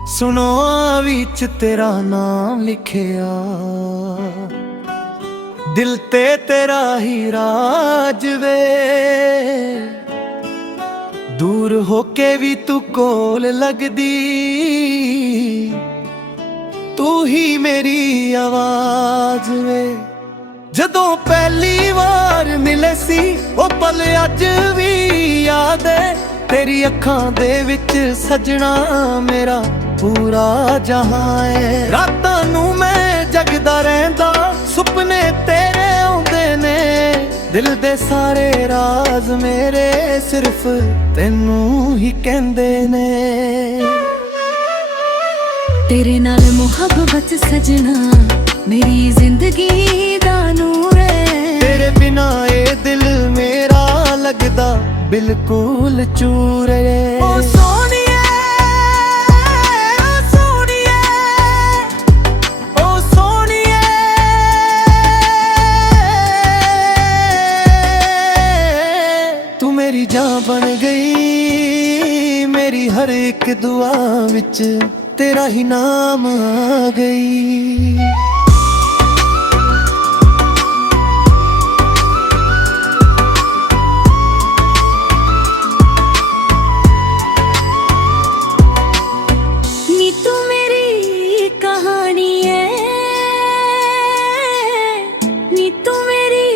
सुनो विच तेरा नाम लिखिया, दिल ते तेरा ही राज वे। दूर होके भी तू कोल लगदी, तू ही मेरी आवाज वे। जदों पहली बार मिले सी ओ पल अज भी याद है। तेरी अखां दे विच सजना मेरा पूरा जहां है। रातां नूं मैं जगदा रहिंदा, सुपने तेरे आउंदे ने। दिल दे सारे राज मेरे सिर्फ तैनू ही कहंदे ने। तेरे नाल मुहब्बत सजना मेरी जिंदगी दा नूर है। तेरे बिना ये दिल मेरा लगदा बिल्कुल चूर है। ओ सोनिए, ओ सोनिए, ओ सोनिए, तू मेरी जान बन गई। मेरी हर एक दुआ विच तेरा ही नाम आ गई। नी तू मेरी कहानी है, नी तू मेरी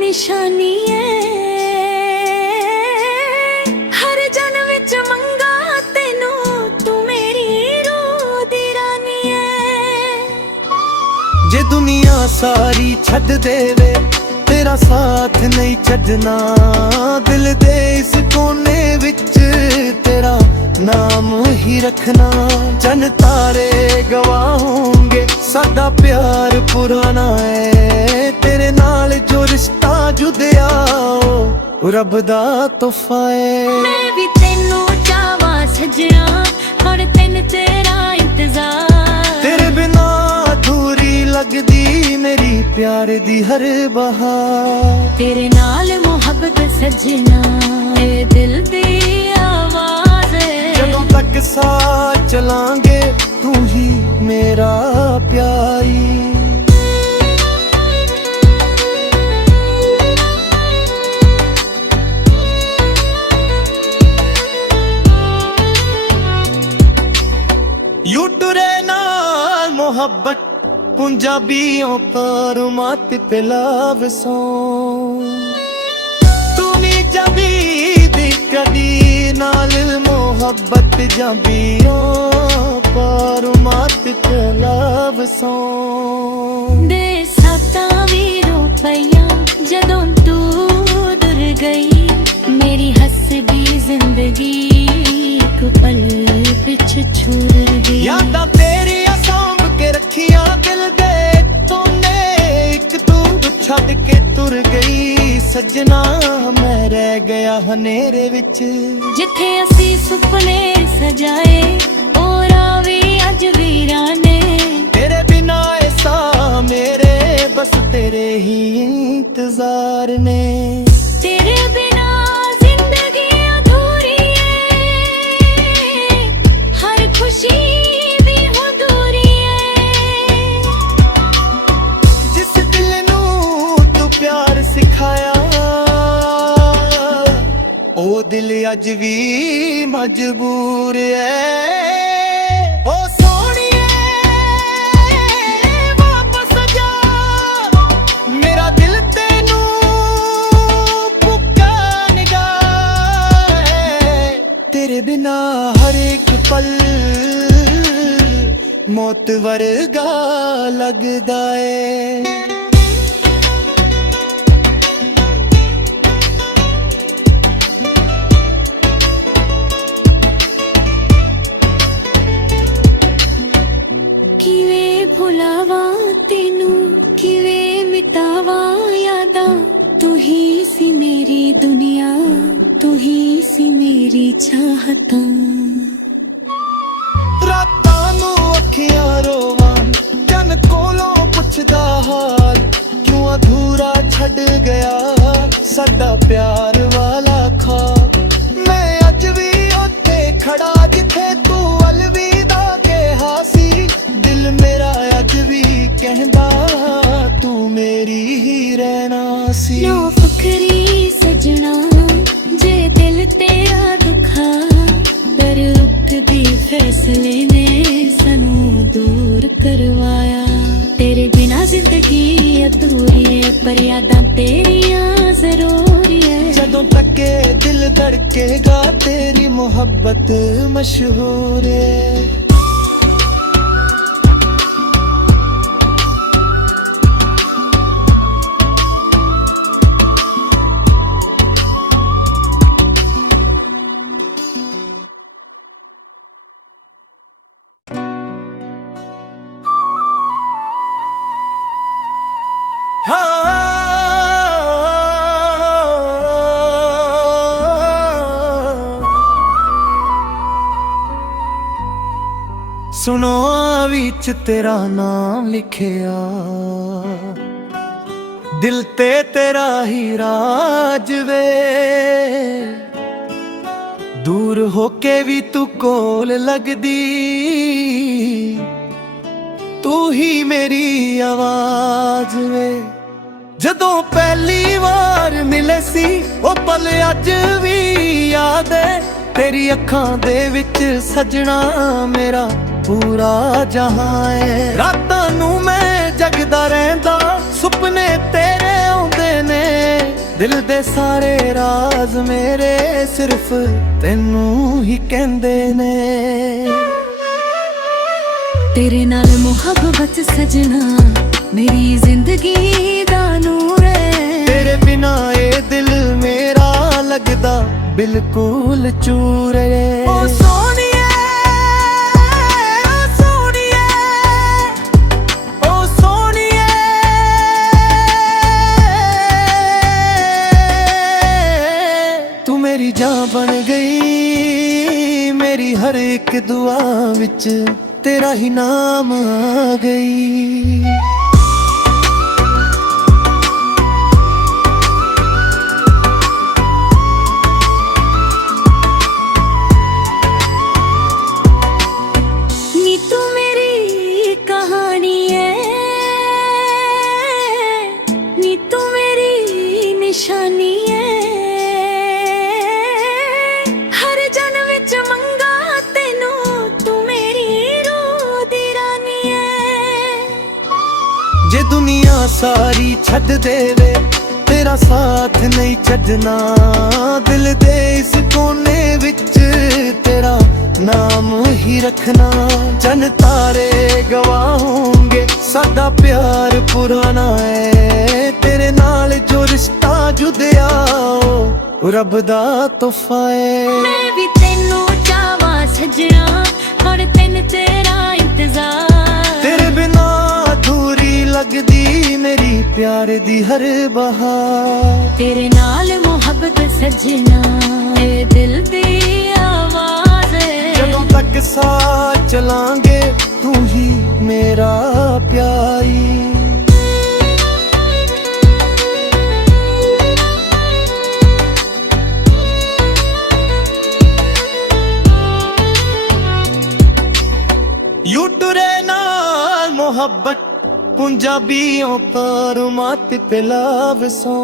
निशानी है। हर जन्म विच मंगा तेनू, तू मेरी रूह दी रानी है। जे दुनिया सारी छड़ देवे तेरा साथ नहीं छड़ना। दिल दे इस कोने विच तेरा नाम ही रखना। चन तारे गवाह होंगे साडा प्यार पुराना है। तेरे नाल जो रिश्ता जुड़िया ओ रब दा तोहफा है। मैं भी तेनू चाहवा सजना, और तेन तेरा इंतजार। तेरे बिना अधूरी लगदी मेरी प्यार दी हर बहार। तेरे नाल मुहब्बत सजना ए दिल दी आवाज है। जदों तक साथ चलांगे तू ही मेरा प्यारी। यूटरे नाल मोहब्बत पंजाबियों पर मत पिलाव सो। तू नी जबी दी कदी नाल मोहब्बत जाबियों पर मत पिलाव सो। दे साता भी रुपया जदों तू दूर गई। मेरी हसदी जिंदगी एक पल पिछ छूर गई। यादां तेरियां सांभ के रखियां दिल दे तूने। एक तू छड़ के तुर गई सजना, मैं रह गया हनेरे विच। जिथे असी सुपने सजाए ओ रावी अज वीराने। तेरे बिना ऐसा मेरे बस तेरे ही इंतजार ने। तेरे बिना जिंदगी अधूरी है, हर खुशी भी अधूरी है। जिस दिल नू तू प्यार सिखाया ओ दिल अज भी मजबूर है। ओ सोनिए वापस जा, मेरा दिल तेनू पुक्का निगाह है। तेरे बिना हर एक पल मौत वर्गा लगदा है। किवें भुलावा तेनू, किवें मिटावा यादां। तू ही सी मेरी दुनिया, तू ही सी मेरी चाहतां। रातां नू अखियां रोवां जन कोलों पुछदा हाल। क्यों अधूरा छड़ गया साडा प्यार वाला खा। मैं अज भी उत्थे खड़ा जिथे तू अलविदा करवाया। तेरे बिना जिंदगी अधूरी है, पर यादां तेरियां जरूरी है। जदों तके दिल धड़केगा तेरी मोहब्बत मशहूर है। सुनो विच तेरा नाम लिखिया, दिल ते तेरा ही राज वे। दूर होके भी तू कोल लगदी, तू ही मेरी आवाज वे। जदों पहली बार मिले सी ओ पल अज भी याद है। तेरी अखां दे विच सजना मेरा पूरा जहां है। रातां नू मैं जगदा रहंदा, सुपने तेरे आउंदे ने। दिल दे सारे राज मेरे सिर्फ तैनू ही कहंदे ने। तेरे नाल मुहब्बत सजना मेरी जिंदगी दा नूर है। तेरे बिना ये दिल मेरा लगदा बिल्कुल चूर है। ओ सोनिए जान बन गई मेरी, हर एक दुआ विच तेरा ही नाम आ गई। नी तू मेरी कहानी है, नी तू मेरी निशानी है। जे दुनिया सारी छड़ देवे तेरा साथ नहीं छड़ना। दिल दे इस कोने विच तेरा नाम ही रखना। चन तारे गवाह होंगे साडा प्यार पुराना है। तेरे नाल जो रिश्ता जुड़िया ओ रब दा तोहफा है। मैं भी तेनू चाहवा सजना, और तेन तेरा इंतजार। तेरे बिना अधूरी लगदी मेरी प्यार दी हर बहार। तेरे नाल मोहब्बत सजना ए दिल दी आवाज है। जदों तक साथ चलांगे तू ही मेरा प्यारी। यूटरे नाल मोहब्बत पंजाबियों पर मत पिलाव सो।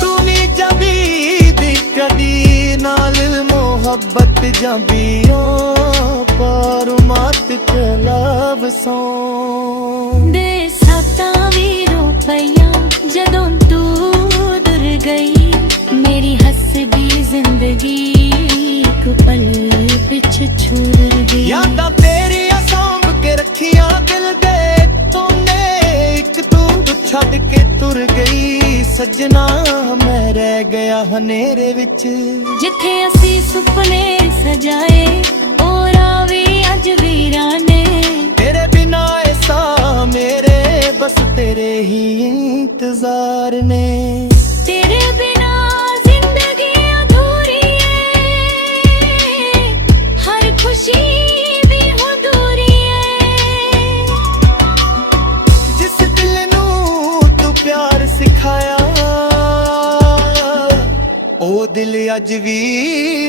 तू नी जबी दी कदी नाल मोहब्बत जाबियों पर मत पिलाव सो। दे साता वी रुपया जदों तू दूर गई, मेरी हसदी जिंदगी एक पल पिछ छोड़ गई। यादां तेरियां सांभ के रखियां दिल दे तूने, एक तू छड़ के तुर गई सजना। मैं रह गया हनेरे विच जिथे असी सुपने सजाए ओ रावी अज वीराने। तेरे बिना ऐसा मेरे बस तेरे ही इंतजार ने। तेरे बिना जिंदगी अधूरी है, हर खुशी भी अधूरी है। जिस दिल नू तू प्यार सिखाया ओ दिल अज भी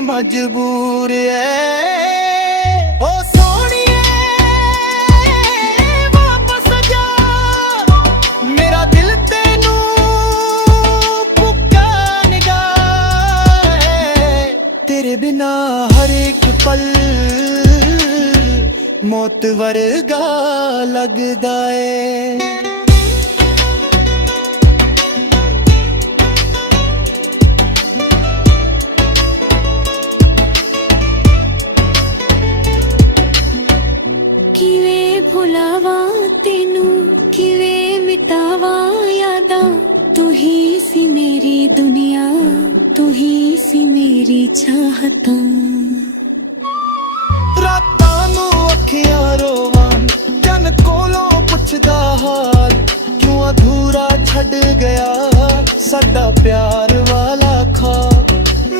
मजबूर है। ओ सोनिए वापस जा, मेरा दिल तेनू पुक्का निगाह है। तेरे बिना हर एक पल ਮੌਤ ਵਰਗਾ ਲੱਗਦਾ ਏ। ਕਿਵੇਂ ਭੁਲਾਵਾਂ ਤੈਨੂੰ, ਕਿਵੇਂ ਮਿਟਾਵਾਂ ਯਾਦਾਂ। ਤੂੰ ਹੀ ਸੀ ਮੇਰੀ ਦੁਨੀਆ, ਤੂੰ ਹੀ ਸੀ ਮੇਰੀ ਚਾਹਤਾਂ। ਰਾਤਾਂ ਨੂੰ ਅੱਖੀਆਂ ਰੋਵਾਂ, ਜਨ ਕੋਲੋਂ ਪੁੱਛਦਾ ਹਾਲ। ਕਿਉਂ ਅਧੂਰਾ ਛੱਡ ਗਿਆ ਸਾਡਾ ਪਿਆਰ ਵਾਲਾ ਖਾ।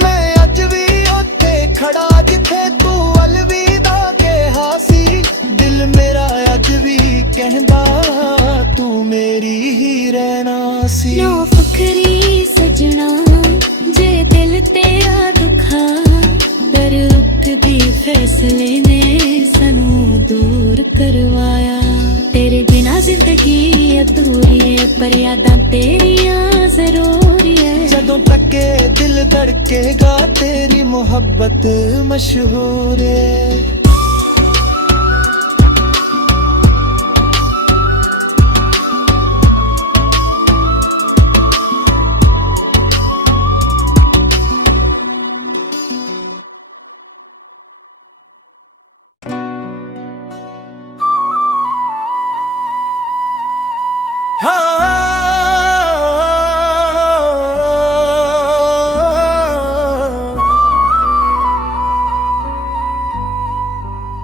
ਮੈਂ ਅੱਜ ਵੀ ਉੱਥੇ ਖੜਾ ਜਿੱਥੇ ਤੂੰ ਅਲਵਿਦਾ ਕਿਹਾ ਸੀ। ਦਿਲ ਮੇਰਾ ਅੱਜ ਵੀ ਕਹਿੰਦਾ ਤੂੰ ਮੇਰੀ ਹੀ ਰਹਿਣਾ ਸੀ। ਨਾ ਫਖਰੀ ਸਜਣਾ ਜੇ ਦਿਲ ਤੇਰਾ ਦੁਖਾ, ਪਰ ਰੁਕਦੀ ਫੈਸਲੇ ਨੇ ਸਾਨੂੰ ਦੂਰ ਕਰਵਾਇਆ। ਤੇਰੇ ਬਿਨਾ ਜ਼ਿੰਦਗੀ ਅਧੂਰੀ ਏ, ਪਰ ਯਾਦਾਂ ਤੇਰੀਆਂ ਜ਼ਰੂਰੀ ਏ। ਜਦੋਂ ਤੱਕੇ ਦਿਲ ਧੜਕੇਗਾ ਤੇਰੀ ਮੁਹੱਬਤ ਮਸ਼ਹੂਰ ਏ।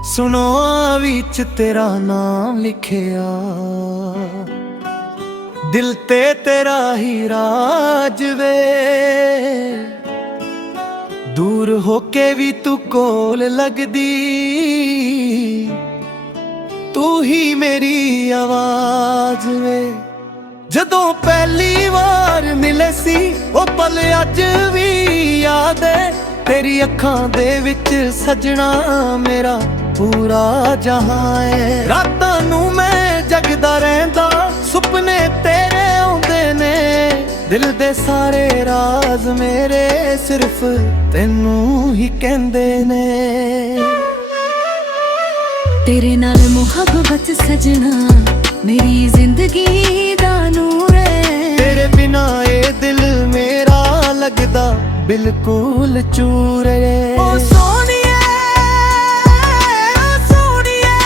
ਸੁਣੋ ਆ ਵਿੱਚ ਤੇਰਾ ਨਾਮ ਲਿਖਿਆ, ਦਿਲ ਤੇ ਤੇਰਾ ਹੀ ਰਾਜ ਵੇ। ਦੂਰ ਹੋ ਕੇ ਵੀ ਤੂੰ ਕੋਲ ਲੱਗਦੀ, ਤੂੰ ਹੀ ਮੇਰੀ ਆਵਾਜ਼ ਵੇ। ਜਦੋਂ ਪਹਿਲੀ ਵਾਰ ਮਿਲੇ ਸੀ ਉਹ ਪਲ ਅੱਜ ਵੀ ਯਾਦ ਏ। ਤੇਰੀ ਅੱਖਾਂ ਦੇ ਵਿੱਚ ਸਜਣਾ ਮੇਰਾ ਪੂਰਾ ਜਹਾਂ ਏ। ਰਾਤਾਂ ਨੂੰ ਮੈਂ ਜਗਦਾ ਰਹਿੰਦਾ, ਸੁਪਨੇ ਤੇਰੇ ਆਉਂਦੇ ਨੇ। ਦਿਲ ਦੇ ਸਾਰੇ ਰਾਜ਼ ਮੇਰੇ ਸਿਰਫ ਤੈਨੂੰ ਹੀ ਕਹਿੰਦੇ ਨੇ। ਤੇਰੇ ਨਾਲ ਮੁਹੱਬਤ ਸਜਣਾ ਮੇਰੀ ਜ਼ਿੰਦਗੀ ਦਾ ਨੂਰ ਏ। ਤੇਰੇ ਬਿਨਾ ਇਹ ਦਿਲ ਮੇਰਾ ਲੱਗਦਾ ਬਿਲਕੁਲ ਚੂਰ ਏ। ਓ ਸੋਹਣੀਏ, ਓ ਸੋਹਣੀਏ,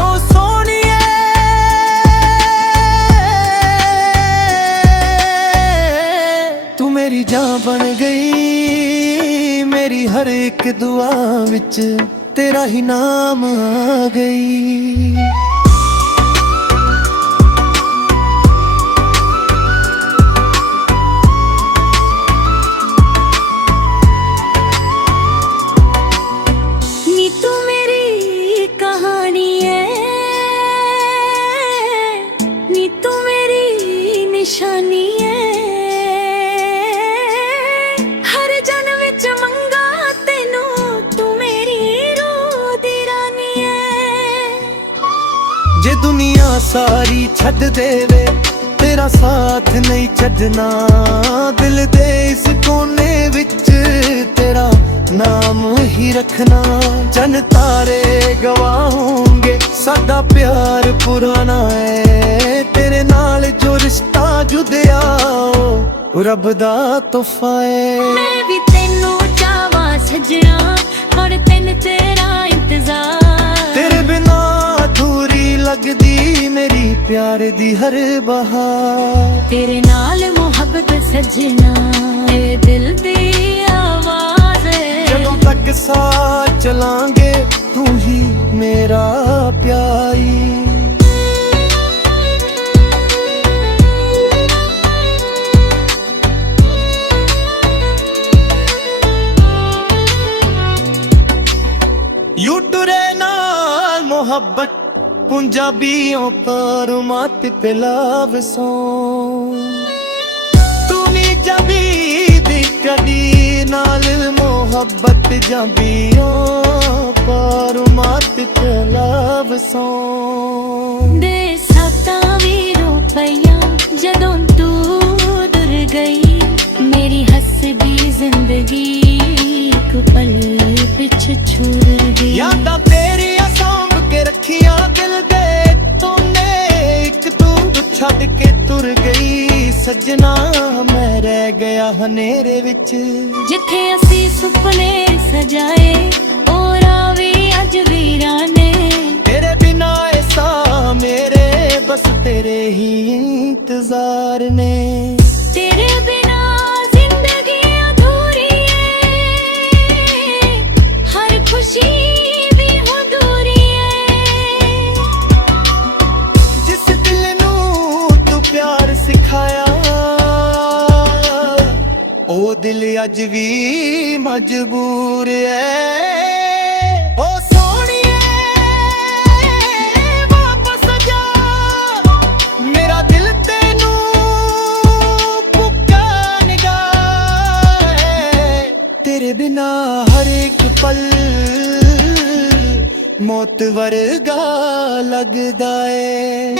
ਓ ਸੋਹਣੀਏ। ਤੂੰ ਮੇਰੀ ਜਾਨ ਬਣ ਗਈ, ਮੇਰੀ ਹਰ ਇੱਕ ਦੁਆ ਵਿੱਚ ਤੇਰਾ ਹੀ ਨਾਮ ਆ ਗਈ। ਨੀ ਤੂੰ ਮੇਰੀ ਕਹਾਣੀ ਏ, ਨੀ ਤੂੰ ਮੇਰੀ ਨਿਸ਼ਾਨੀ ਏ। ਹਰ ਜਨਮ ਵਿੱਚ ਮੰਗਾ ਤੈਨੂੰ, ਤੂੰ ਮੇਰੀ ਰੂਹ ਦੀ ਰਾਨੀ ਏ। ਜੇ ਦੁਨੀਆ ਸਾਰੀ ਛੱਡ ਦੇਵੇ ਤੇਰਾ ਸਾਥ ਨਹੀਂ ਛੱਡਣਾ। ਦਿਲ ਦੇ ਇਸ ਕੋਨੇ ਵਿੱਚ ਤੇਰਾ ਨਾਮ ਹੀ ਰੱਖਣਾ। ਚੰਨ ਤਾਰੇ ਗਵਾਹ ਹੋਣਗੇ ਸਾਡਾ ਪਿਆਰ ਪੁਰਾਣਾ ਏ। ਤੇਰੇ ਨਾਲ ਜੋ ਰਿਸ਼ਤਾ ਜੁੜਿਆ ਉਹ ਰੱਬ ਦਾ ਤੋਹਫਾ ਏ। ਮੈਂ ਵੀ ਤੈਨੂੰ ਚਾਹਵਾਂ ਸਜਣਾ, ਹੁਣ ਤੈਨੂੰ ਤੇਰਾ ਇੰਤਜ਼ਾਰ। ਤੇਰੇ ਬਿਨਾ ਅਧੂਰੀ ਲੱਗਦੀ ਮੇਰੀ ਪਿਆਰ ਦੀ ਹਰ ਬਹਾਰ। ਤੇਰੇ ਨਾਲ ਮੁਹੱਬਤ ਸਜਣਾ ਇਹ ਦਿਲ ਦੀ ਆਵਾਜ਼ ਏ। ਜਦੋਂ ਤੱਕ ਸਾਥ ਚਲਾਂਗੇ ਤੂੰ ਹੀ ਮੇਰਾ ਪਿਆਰੀ। ਯੂਟਰੇ ਨਾਲ ਮੁਹੱਬਤ ਪੰਜਾਬੀਆਂ ਪਰ ਮਤ पे लव song। तू नी जबी दी कदी नाल मोहब्बत जाबियों पर मत पे love song। ਦੇ ਸਾਤਾਂ ਵੀ ਰੁਪਈਆ ਜਦੋਂ ਤੂੰ ਦੁਰ ਗਈ, ਮੇਰੀ ਹੱਸਦੀ ਜ਼ਿੰਦਗੀ ਇੱਕ ਪਲ ਵਿੱਚ ਛੂਰ ਗਈ। ਯਾਦਾਂ ਤੇਰੀਆਂ ਸਾਂਭ ਕੇ ਰੱਖੀਆਂ ਦਿਲ ਦੇ ਤੂਨੇ, ਇੱਕ ਤੂੰ ਛੱਡ ਕੇ ਤੁਰ ਗਈ ਸੱਜਣਾ, ਮੈਂ ਰਹਿ ਗਿਆ ਹਨੇਰੇ ਵਿੱਚ। ਜਿੱਥੇ ਅਸੀਂ ਸੁਪਨੇ ਸਜਾਏ ਉਹ ਰਾਹ ਵੀ ਅੱਜ ਵੀਰਾਨੇ, ਤੇਰੇ ਬਿਨਾ ਇਹ ਸਾਹ ਮੇਰੇ ਬਸ ਤੇਰੇ ਹੀ ਇੰਤਜ਼ਾਰ ਨੇ। ਤੇਰੇ ਬਿਨਾ ਜ਼ਿੰਦਗੀ ਅਧੂਰੀ ਏ, ਹਰ ਖੁਸ਼ੀ ਵੀ ਅਧੂਰੀ ਏ। ਜਿਸ ਦਿਲ ਨੂੰ ਤੂੰ ਪਿਆਰ ਸਿਖਾਇਆ ਉਹ ਦਿਲ ਅੱਜ ਵੀ ਮਜਬੂਰ ਐ। ਓ ਸੋਹਣੀਏ ਵਾਪਸ ਆ ਜਾ, ਮੇਰਾ ਦਿਲ ਤੈਨੂੰ ਭੁੱਖਾ ਨਿਗਾਹ ਹੈ। ਤੇਰੇ ਬਿਨਾ ਹਰ ਇੱਕ ਪਲ ਮੌਤ ਵਰਗਾ ਲੱਗਦਾ ਏ।